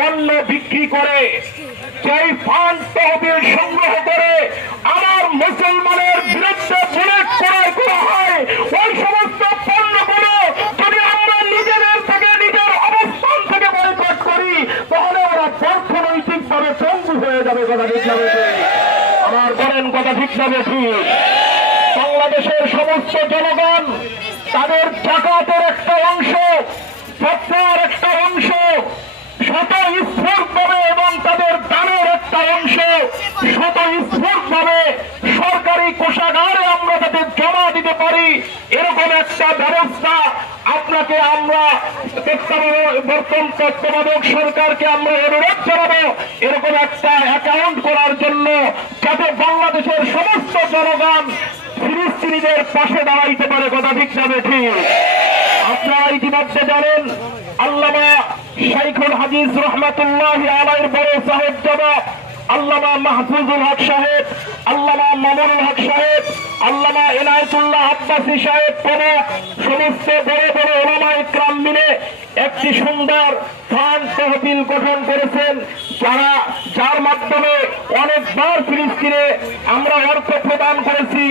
পণ্য বিক্রি করে, যেই ফান্ড তহবিল সংগ্রহ করে আমার মুসলমানের বিরুদ্ধে বুলেট ক্রয় করা হয়, ওই সমস্ত পণ্যগুলো যদি আমরা নিজেদের থেকে নিজের অবস্থান থেকে বয়কট করি তাহলে ওরা অর্থনৈতিক ভাবে পঙ্গু হয়ে যাবে। কথা ঠিক যাবে, আমার বলেন কথা ঠিক যাবে ঠিক। বাংলাদেশের সমস্ত জনগণ তাদের জাকাতের একটা অংশ, সরকার একটা অংশ স্বতঃস্ফূর্তভাবে এবং তাদের দানের একটা অংশ স্বতঃস্ফূর্তভাবে সরকারি কোষাগারে আমরা তাদের জমা দিতে পারি, এরকম একটা ব্যবস্থা আপনাকে আমরা বর্তমান তত্ত্বাবধায়ক সরকারকে আমরা অনুরোধ জানাবো এরকম একটা অ্যাকাউন্ট করার জন্য, যাতে বাংলাদেশের সমস্ত জনগণ ফিলিস্তিনিদের পাশে দাঁড়াইতে পারে। কথা ঠিক যাবে ঠিক। আপনারা ইতিমধ্যে জানেন আল্লামা শাইখুল হাদিস রহমাতুল্লাহি আলাইহির বড় সাহেবজাদা আল্লামা মাহফুজুল হক সাহেব, আল্লামা মামুনুল হক সাহেব, আল্লামা ইনায়েতুল্লাহ আব্বাসী সাহেব প্রমুখ সমস্ত বড় বড় উলামা ইকরাম মিলে একটি সুন্দর ফান্ড তহবিল গঠন করেছেন, যার মাধ্যমে অনেকবার ফিলিস্তিনে আমরা অর্থ প্রদান করেছি।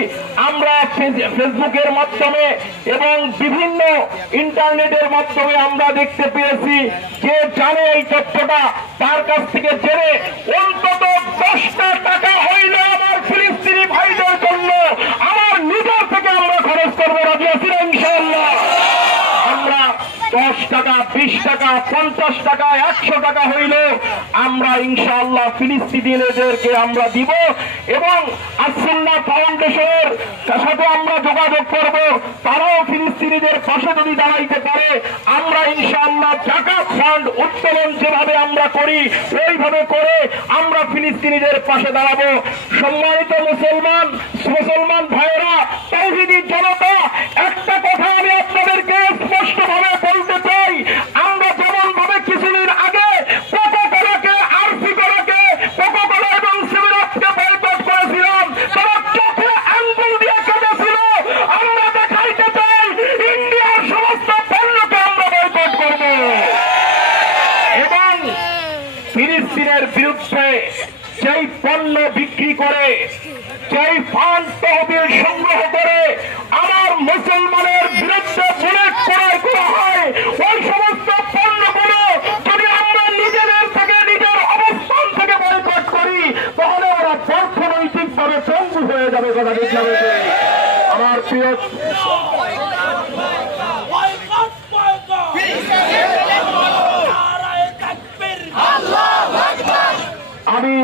আমরা ফেসবুকের মাধ্যমে এবং বিভিন্ন ইন্টারনেটের মাধ্যমে আমরা দেখতে পেয়েছি, যে জানে এই তথ্যটা তার কাছ থেকে জেনে অন্তত 10টা টাকা হইলে আমার ফিলিস্তিনি ভাইদের জন্য আমার নিজের থেকে আমরা খরচ করবো। রাজি আছি ইনশাআল্লাহ। আমরা 10 টাকা, 20 টাকা, 50 টাকা, 100 টাকা হইলে আমরা ইনশাআল্লাহ ফিলিস্তিনিদেরকে আমরা দিব এবং আস-সুন্নাহ ফাউন্ডেশনের সাথে আমরা যোগাযোগ করব। তারাও ফিলিস্তিনিদের পাশে যদি দাঁড়াইতে পারে আমরা ইনশাআল্লাহ জাকাত ফান্ড উত্তোলন যেভাবে আমরা করি ওইভাবে করে আমরা ফিলিস্তিনিদের পাশে দাঁড়াবো। সম্মানিত মুসলমান ভাইয়েরা, তাওহীদি জনতা, একটা কথা আমি আপনাদেরকে স্পষ্টভাবে বলতে চাই, আমরা যেমন ভাবে কিছুদিন আগে কোকা-কোলাকে, আরসি কোলাকে, কোকা-কোলা এবং সেভেন-আপকে বয়কট করেছিলাম, তারা চোখে আঙ্গুল দিয়ে কেঁদেছিল। আমরা দেখাইতে চাই ইন্ডিয়ার সমস্ত পণ্যকে আমরা বয়কট করব এবং ফিলিস্তিনের বিরুদ্ধে যেই পণ্য বিক্রি করে, যেই ফান্ড তহবিল সংগ্রহ করে আমার মুসলমানের বিরুদ্ধে বুলেট ক্রয় করা হয়, ওই সমস্ত পণ্যগুলো যদি আমরা নিজেদের থেকে নিজের অবস্থান থেকে বয়কট করি তাহলে ওরা অর্থনৈতিক ভাবে পঙ্গু হয়ে যাবে। কথা ঠিক যাবে। আমার প্রিয় আমি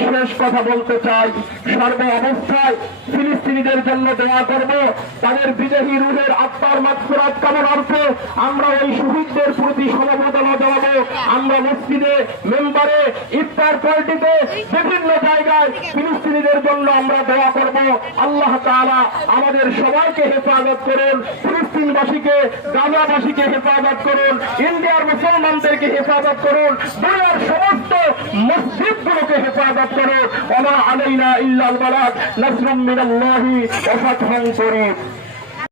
শেষ কথা বলতে চাই, সর্ব অবস্থায় ফিলিস্তিনিদের জন্য দোয়া করব, তাদের বিদেহী রুহের আত্মার মাগফিরাত কামনার্থে আমরা ওই শহীদদের প্রতি সমবেদনা জানাবো। আমরা মসজিদে, মেম্বারে, ইফতার পার্টিতে, বিভিন্ন জায়গায় ফিলিস্তিনিদের জন্য আমরা দোয়া করব। আল্লাহ তাআলা আমাদের সবাইকে হেফাজত করুন, ফিলিস্তিনবাসীকে, গাজাবাসীকে হেফাজত করুন, ইন্ডিয়ার মুসলমানদেরকে হেফাজত করুন, দুনিয়ার সমস্ত মসজিদগুলোকে হেফাজত করুন। ওয়া মা আলাইনা ইল্লাল বালাগ, নাসরুম মিনাল্লাহি ওয়া ফাতহুন করিম।